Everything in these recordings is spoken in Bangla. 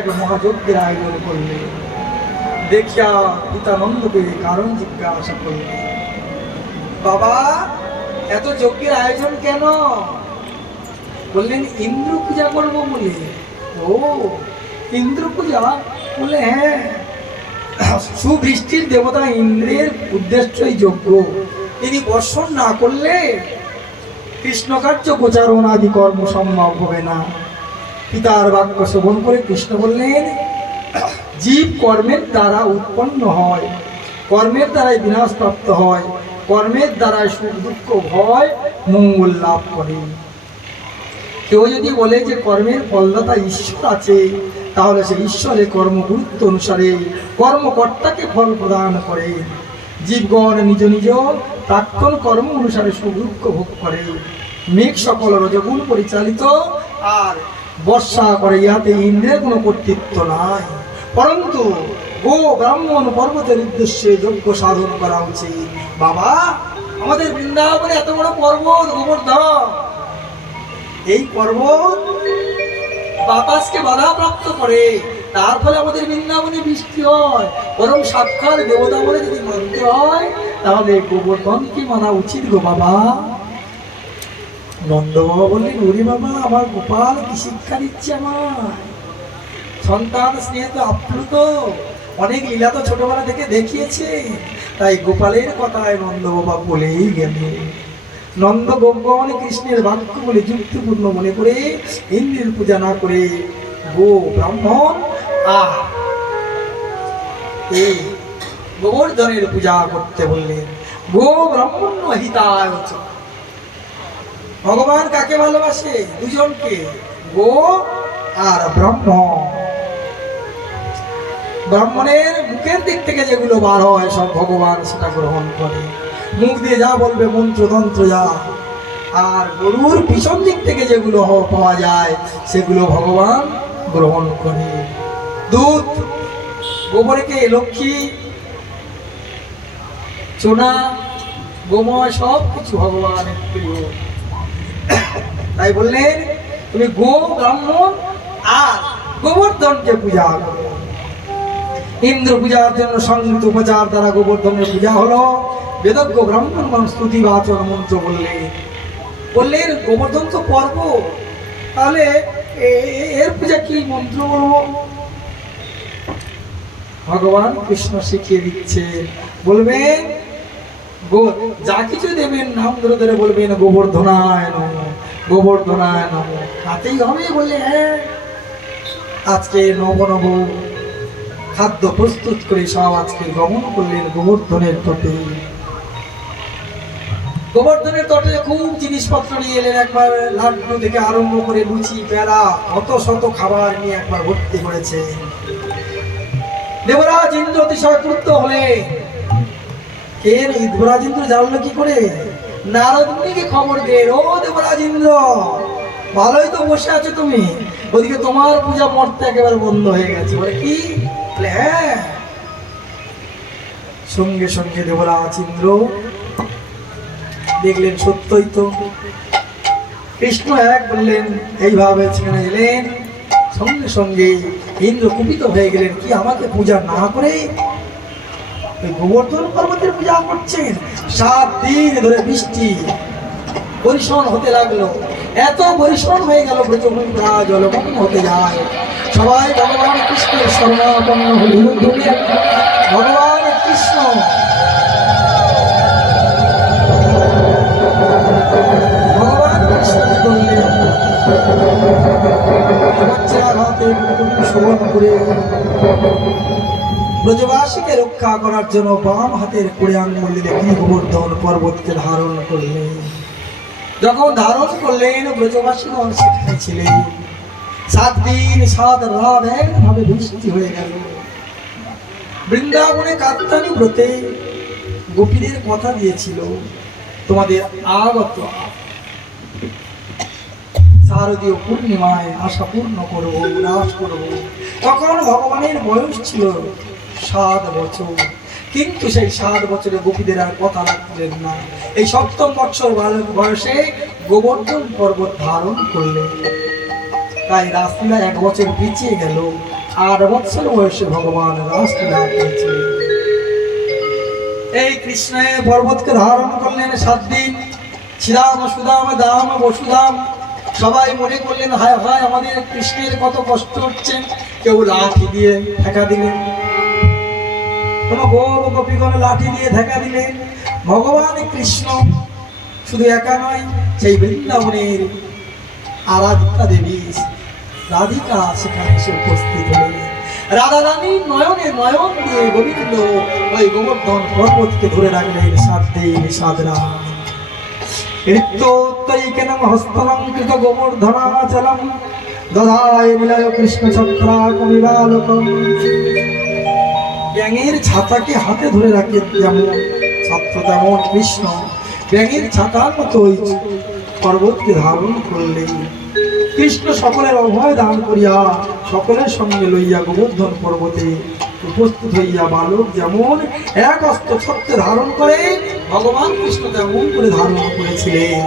এক মহাযজ্ঞের আয়োজন করলে। দেখিয়া পিতানন্দকে কারণ জিজ্ঞাসা করলে, বাবা, এত যজ্ঞের আয়োজন কেন? বললেন ইন্দ্র পূজা করব বলে। ও ইন্দ্র পূজা বলে হ্যাঁ সুবৃষ্টির দেবতা ইন্দ্রের উদ্দেশ্য এই যজ্ঞ। তিনি বর্ষণ না করলে কৃষ্ণকার্য গোচারণ আদি কর্ম সম্ভব হবে না। পিতার বাক্য শ্রবণ করে কৃষ্ণ বললেন, জীব কর্মের দ্বারা উৎপন্ন হয়, কর্মের দ্বারাই বিনাশ প্রাপ্ত হয়, কর্মের দ্বারাই সুখ দুঃখ ভয়, মঙ্গল লাভ করে। কেউ যদি বলে যে কর্মের ফলদাতা ঈশ্বর আছে, তাহলে সে ঈশ্বরের কর্ম গুরুত্ব অনুসারে কর্মকর্তাকে ফল প্রদান করে। জীবগণ নিজ নিজ প্রাক্তন কর্ম অনুসারে সুখ দুঃখ ভোগ করে। মেঘ সকল রজগুণ পরিচালিত আর বর্ষা করে ইহাতে ইন্দ্রের কোনো কর্তৃত্ব নাই। পরন্তু গো ব্রাহ্মণ পর্বতের উদ্দেশ্যে যজ্ঞ সাধন করা উচিত। বাবা, আমাদের বৃন্দাবনে এত বড় পর্বত গোবর্ধন এই পর্বত বাতাসকে বাধা প্রাপ্ত করে। তার ফলে আমাদের বৃন্দাবনে বৃষ্টি হয়। বরং সাক্ষাৎ দেবতা বলে যদি মানতে হয়, তাহলে গোবর্ধনকে মানা উচিত গো বাবা। নন্দ বাবা বললেন ওরে বাবা, আমার গোপাল কি শিক্ষা দিচ্ছে আমার সন্তান স্নেহ তো আপ্লুত। অনেক লীলা তো ছোটবেলা থেকে দেখিয়েছে। তাই গোপালের কথায় নন্দ বাবা বলেই গেলেন। নন্দ ভগবান কৃষ্ণের বাক্য বলে যুক্তিপূর্ণ মনে করে ইন্দ্রের পূজা না করে গো ব্রাহ্মণ এই গোবর্ধনের পূজা করতে বললেন। গো ব্রাহ্মণ হিতায়। ভগবান কাকে ভালোবাসে? দুজনকে, গো আর ব্রহ্ম। ব্রাহ্মণের মুখের দিক থেকে যেগুলো বার হয়, সব ভগবান সেটা গ্রহণ করে। মুখ দিয়ে যা বলবে, মন্ত্রতন্ত্র যা। আর গরুর পিছন দিক থেকে যেগুলো পাওয়া যায়, সেগুলো ভগবান গ্রহণ করে। দুধ গোবরকে, লক্ষ্মী, চোনা, গোময় সব কিছু ভগবানের প্রিয়। তাই বললেন তুমি গো ব্রাহ্মণ আর গোবর্ধনকে পূজা ইন্দ্র পূজার জন্য সংযুক্ত উপচার দ্বারা গোবর্ধনের পূজা হলো। বেদজ্ঞ ব্রাহ্মণ স্তুতি বাচন মন্ত্র বললেন বললেন গোবর্ধন তো পর্ব। তাহলে এর পূজা কি মন্ত্র বলব? ভগবান কৃষ্ণ শিখিয়ে দিচ্ছে। বলবেন যা কিছু দেবেন নাম ধরে ধরে বলবেন গোবর্ধনায় গোবর্ধনায় নম। তাতেই হবে বলে হ্যাঁ। আজকে নব নব খাদ্য প্রস্তুত করে সব আজকে গমন করলেন গোবর্ধনের তটে। গোবর্ধনের তটে খুব জিনিসপত্র নিয়ে এলেন একবার, লাড্ডু থেকে আরম্ভ করে লুচি প্যারা কত শত খাবার নিয়ে একবার ভর্তি করেছে। দেবরাজ ইন্দ্র অতিশয় ক্রুদ্ধ হলে কে দেবরাজ ইন্দ্র জানলো কি করে? নারদ খবর ভালোই তো বসে আছো তুমি। ওদিকে তোমার পূজা মরতে একেবারে বন্ধ হয়ে গেছে। বলে কি? হ্যাঁ। সঙ্গে সঙ্গে দেবরাজ ইন্দ্র দেখলেন সত্যই তো। কৃষ্ণ এক বললেন, এইভাবে সেখানে এলেন। সঙ্গে সঙ্গে ইন্দ্র কুপিত হয়ে গেলেন। কি আমাকে পূজা না করে গোবর্ধন পর্বতের পূজা করছেন। সাত দিন ধরে বৃষ্টি পরিশ্রম হতে লাগল। এত পরিশ্রম হয়ে গেল ব্রজভূমি প্রায় জলমগ্ন হতে যায়। সবাই ভগবান কৃষ্ণের শরণাপন্ন ভগবান কৃষ্ণ। ভগবান কৃষ্ণ কি বজ্রাঘাতে শোভন করে ব্রজবাসীকে রক্ষা করার জন্য বাম হাতের কুড়ে আঙ্গুল দিলে গৃহবর্ধন পর্বতকে ধারণ করলেন? যখন ধারণ করলেন ব্রজবাসীগণ সেখানে ছিলেন। সাত দিন, সাত রাত একভাবে বৃষ্টি হয়ে গেল। বৃন্দাবনে কাত্তানি ব্রতে গোপীদের কথা দিয়েছিল, তোমাদের আগত শারদীয় পূর্ণিমায় আশা পূর্ণ করব উল্লাস করব। তখন ভগবানের বয়স ছিল সাত বছর। কিন্তু সেই সাত বছরে গোপীদের আর কথা রাখলেন না। এই সপ্তম বছর বয়- বয়সে গোবর্ধন পর্বত ধারণ করলেন। তাই রাসলীলা এক বছর পিছিয়ে গেল। আট বৎসর বয়সে ভগবান রাসলীলা করেছিলেন এই কৃষ্ণ পর্বতকে ধারণ করলেন সাত দিন। শ্রীরাম, সুদাম, দাম, বসুদাম, সবাই মনে করলেন, হায় হায়, আমাদের কৃষ্ণের কত কষ্ট হচ্ছে। কেউ লাঠি দিয়ে ঠেকা দিলেন। কোন গোপ গোপীগণ লাঠি দিয়ে ঠেকা দিলেন ভগবান কৃষ্ণ শুধু একা নয়, সেই বৃন্দাবনের আরাধিকা দেবী রাধিকা সেখানে এসে উপস্থিত হলেন। রাধা রানী নয়নে নয়ন দিয়ে গোবিন্দ ওই গোবর্ধন পর্বতকে ধরে রাখলেন সাত দিন সাত রাত ঋত্যোত্তৈকেন হস্তলঙ্কৃত গোবর্ধনাচলম দধায় কৃষ্ণ ছত্রাকমিবালকম ব্যাঙের ছাতাকে হাতে ধরে রাখে যেমন, ছাত্র তেমন কৃষ্ণ। ব্যাঙের ছাতার মতো ওই পর্বতকে ধারণ করলেন কৃষ্ণ সকলের অভয় দান করিয়া সকলের সঙ্গে লইয়া গোবর্ধন পর্বতে উপস্থিত হইয়া বালক যেমন এক অস্ত্র ছত্রে ধারণ করে, ভগবান কৃষ্ণ তেমন করে ধারণ করেছিলেন।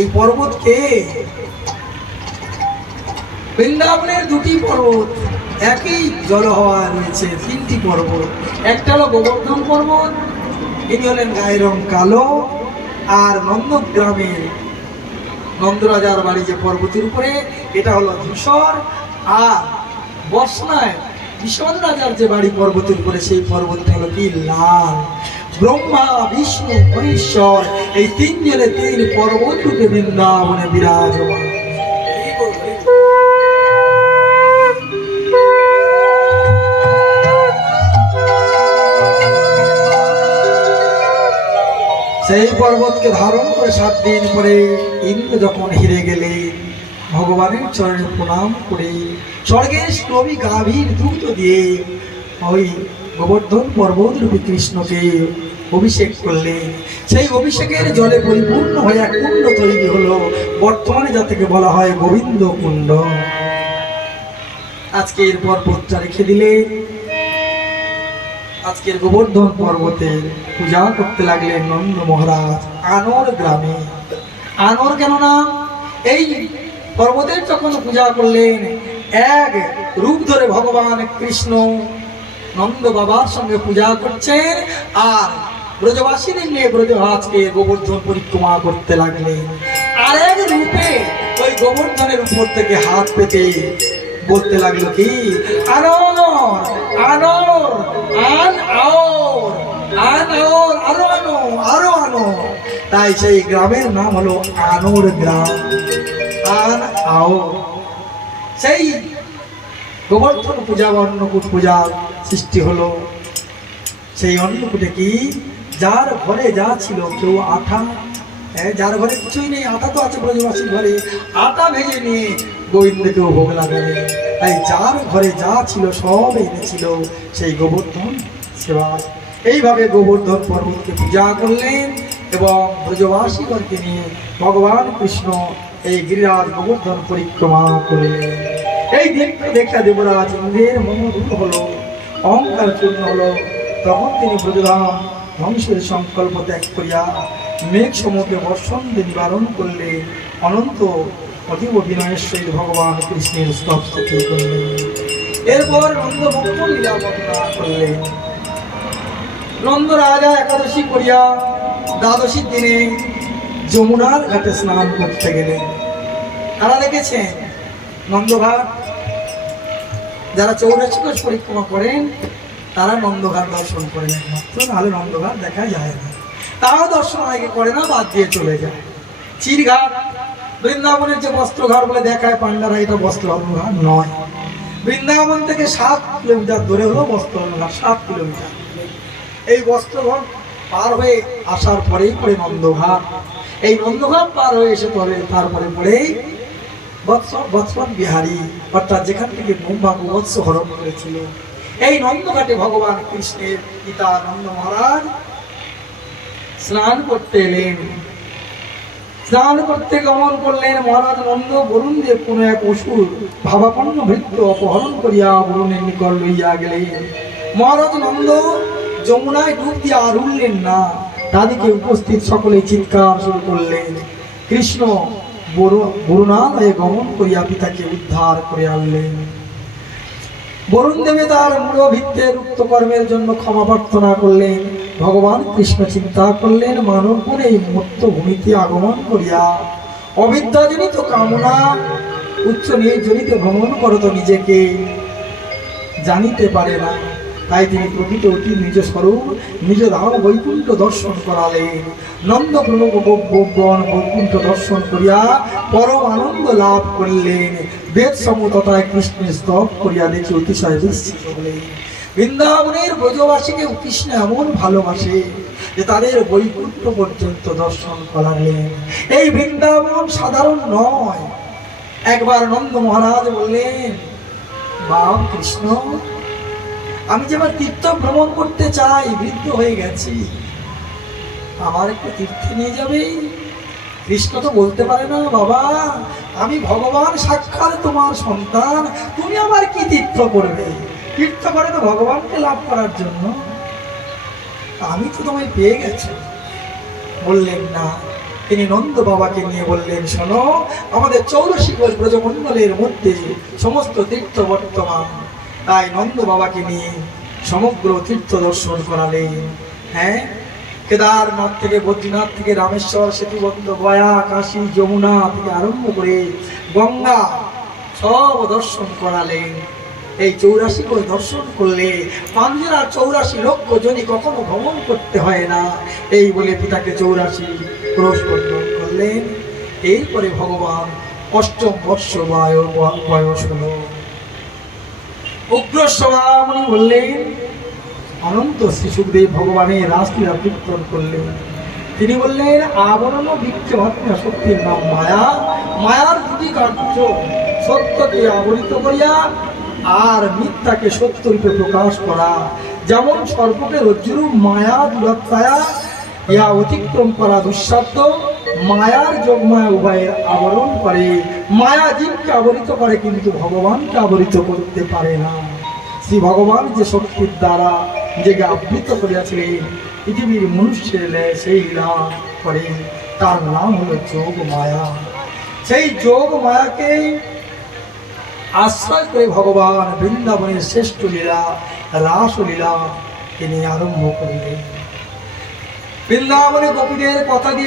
এই পর্বতকে বৃন্দাবনের দুটি পর্বত একই জলহওয়া রয়েছে তিনটি পর্বত একটা হলো গোবর্ধন পর্বত ইনি হলেন গায়ের রং কালো, আর নন্দগ্রামের নন্দরাজার বাড়ি যে পর্বতের উপরে, এটা হলো ধূসর, আর বর্ষনায় বিষণ রাজার যে বাড়ি পর্বতের উপরে, সেই পর্বতটা হলো কি লাল। ব্রহ্মা, বিষ্ণু, মহেশ্বর, এই তিনজনে তিন পর্বত রূপে বৃন্দাবনে বিরাজমান। সেই পর্বতকে ধারণ করে সাত দিন পরে ইন্দ্র যখন হিরে গেলে, ভগবানের চরণে প্রণাম করে স্বর্গের নবী গাভীর দুগ্ধ দিয়ে ওই গোবর্ধন পর্বত রূপী কৃষ্ণকে অভিষেক করলেন। সেই অভিষেকের জলে পরিপূর্ণ হয়ে এক কুণ্ড তৈরি হলো, বর্তমানে যা থেকে বলা হয় গোবিন্দ কুণ্ড আজকে এর পর্বতটা রেখে দিলে আজকের গোবর্ধন পর্বতের পূজা করতে লাগলেন নন্দ মহারাজ আনোর গ্রামে। আনোর কেন নাম এই পর্বতের যখন পূজা করলেন, এক রূপ ধরে ভগবান কৃষ্ণ নন্দ বাবার সঙ্গে পূজা করছেন আর ব্রজবাসীদের নিয়ে ব্রজরাজকে গোবর্ধন পরিক্রমা করতে লাগলেন। আরেক রূপে ওই গোবর্ধনের উপর থেকে হাত পেতে বলতে লাগল কি? আনর আনর আন আওর আন আওর আরও আনো আরও আনো। তাই সেই গ্রামের নাম হলো আনোর গ্রাম আন আও সেই গোবর্ধন পূজা বা অন্নকূট পূজা সৃষ্টি হলো। সেই অন্নকূটে কি? যার ঘরে যা ছিল কেউ আঠা হ্যাঁ, যার ঘরে কিছুই নেই আটা তো আছে ব্রজবাসীর ঘরে আটা ভেজে নিয়ে গোবিন্দকেও ভোগ লাগাবে তাই যার ঘরে যা ছিল, সব এনেছিল সেই গোবর্ধন সেবা। এইভাবে গোবর্ধন পর্বতকে পূজা করলেন এবং ব্রজবাসীগণকে নিয়ে ভগবান কৃষ্ণ এই গিরিরাজ গোবর্ধন পরিক্রমা করলেন। এই দিনটা দেখা দেবরাজ ইন্দ্রের মনোরূপ হলো, অহংকার চূর্ণ হলো। তখন তিনি ব্রজধাম ধ্বংসের সংকল্প ত্যাগ করিয়া মেঘ সমুদ্রে বর্ষণ দিয়ে নিবারণ করলে অনন্ত অতীব বিনয়ের সহিত ভগবান কৃষ্ণের স্তব এরপর নন্দ ভক্ত লীলা নন্দ রাজা একাদশী করিয়া দ্বাদশীর দিনে যমুনার ঘাটে স্নান করতে গেলেন। তারা দেখেছেন? নন্দঘাট? যারা চৌরাশি কোষ পরিক্রমা করেন, তারা নন্দঘাট দর্শন করেন একমাত্র, নাহলে নন্দঘাট দেখা যায় না। তাও দর্শন অনেকে করে না, বাদ দিয়ে চলে যায়। চিরঘাট বৃন্দাবনের যে বস্ত্রঘাট বলে দেখায় পান্ডারা এটা বস্ত্রঘাট নয়। বৃন্দাবন থেকে সাত কিলোমিটার দূরে হলো বস্ত্রঘাট সাত কিলোমিটার। এই বস্ত্রঘাট পার হয়ে আসার পরেই পড়ে নন্দঘাট। এই নন্দঘাট পার হয়ে এসে পরে তারপরে পড়েই বৎসর বিহারী, অর্থাৎ যেখান থেকে ব্রহ্মাকে বৎস হরণ করেছিল। এই নন্দঘাটে ভগবান কৃষ্ণের পিতা নন্দ মহারাজ স্নান করতে এলেন। স্নান করতে গমন করলেন মহারাজ নন্দ, বরুণ যে কোনো এক অসুর ভাবাপন্ন ভৃত্য অপহরণ করিয়া বরুণের নিকট লইয়া গেলেন। মহারাজ নন্দ, যমুনায় ডুব দিয়ে আর উঠলেন না তাদেরকে উপস্থিত সকলে চিৎকার শুরু করলেন। কৃষ্ণ বরু- বরুণালয়ে গমন করিয়া পিতাকে উদ্ধার করে আনলেন। বরুণ দেবে তার মূল ভিত্তের উক্ত কর্মের জন্য ক্ষমা প্রার্থনা করলেন। ভগবান কৃষ্ণ চিন্তা করলেন, মানব গুণে এই মূর্ত ভূমিতে আগমন করিয়া অবিদ্যাজনিত কামনা উচ্চ নির্জনিত ভ্রমণ করত নিজেকে। জানিতে পারে না। তাই তিনি প্রকৃত অতি নিজ স্বরূপ, নিজ ধাম বৈকুণ্ঠ দর্শন করালেন। নন্দ গোপগণ বৈকুণ্ঠ দর্শন করিয়া পরম আনন্দ লাভ করলেন। বেদ সমততায় কৃষ্ণের স্তব করিয়া দেখে অতিশয় বিস্মিত হলেন। বৃন্দাবনের ব্রজবাসীকে কৃষ্ণ এমন ভালোবাসে যে তাদের বৈকুণ্ঠ পর্যন্ত দর্শন করালেন এই বৃন্দাবন সাধারণ নয়। একবার নন্দ মহারাজ বললেন বাপ কৃষ্ণ, আমি যে আমার তীর্থ ভ্রমণ করতে চাই, বৃদ্ধ হয়ে গেছি। আমার একটু তীর্থে নিয়ে যাবে? কৃষ্ণ তো বলতে পারে না, বাবা, আমি ভগবান সাক্ষাৎ তোমার সন্তান, তুমি আমার কি তীর্থ করবে? তীর্থ করে তো ভগবানকে লাভ করার জন্য। আমি তো তোমায় পেয়ে গেছি। বললেন না। তিনি নন্দ বাবাকে নিয়ে বললেন, শোনো, আমাদের চৌরশী ব্রজমণ্ডলের মধ্যে সমস্ত তীর্থ বর্তমান। তাই নন্দ বাবাকে নিয়ে সমগ্র তীর্থ দর্শন করালেন। হ্যাঁ কেদারনাথ থেকে, বদ্রীনাথ থেকে, রামেশ্বর, সেতুবন্ধ, গয়া, কাশী, যমুনা থেকে আরম্ভ করে গঙ্গা সব দর্শন করালেন। এই চৌরাশি করে দর্শন করলে আর চৌরাশি লক্ষ জনই কখনো ভ্রমণ করতে হয় না। এই বলে পিতাকে চৌরাশি ক্রোশ বর্ণন করলেন। এরপরে ভগবান অষ্টম বর্ষ বয়- বয়স হল। উগ্র সভামণি বললেন, অনন্ত শ্রী সুখদেব ভগবানের রাসলীলা কীর্তন করলেন। তিনি বললেন, আবরণ বিক্ষ আত্মা শক্তির নাম মায়া। মায়ার দুটি কার্য সত্যকে আবরিত করিয়া আর মিথ্যাকে সত্যরূপে প্রকাশ করা। যেমন সর্বকে রজ্জুরূপ মায়া দূরত্বায়া ইহা অতিক্রম করা দুঃসাধ্য, মায়ার যোগমায়া উভয়ের আবরণ করে। মায়া জীবকে আবরিত করে, কিন্তু ভগবানকে আবরিত করতে পারে না। শ্রী ভগবান যে শক্তির দ্বারা নিজেকে আবৃত করিয়াছিলেন, পৃথিবীর মনুষ্যের সেই লীলা করে। তার নাম হলো যোগ মায়া সেই যোগ মায়াকে আশ্রয় করে ভগবান বৃন্দাবনের শ্রেষ্ঠ লীলা রাসলীলা তিনি আরম্ভ করলেন। বৃন্দাবনে গোপীদের কথা দিয়ে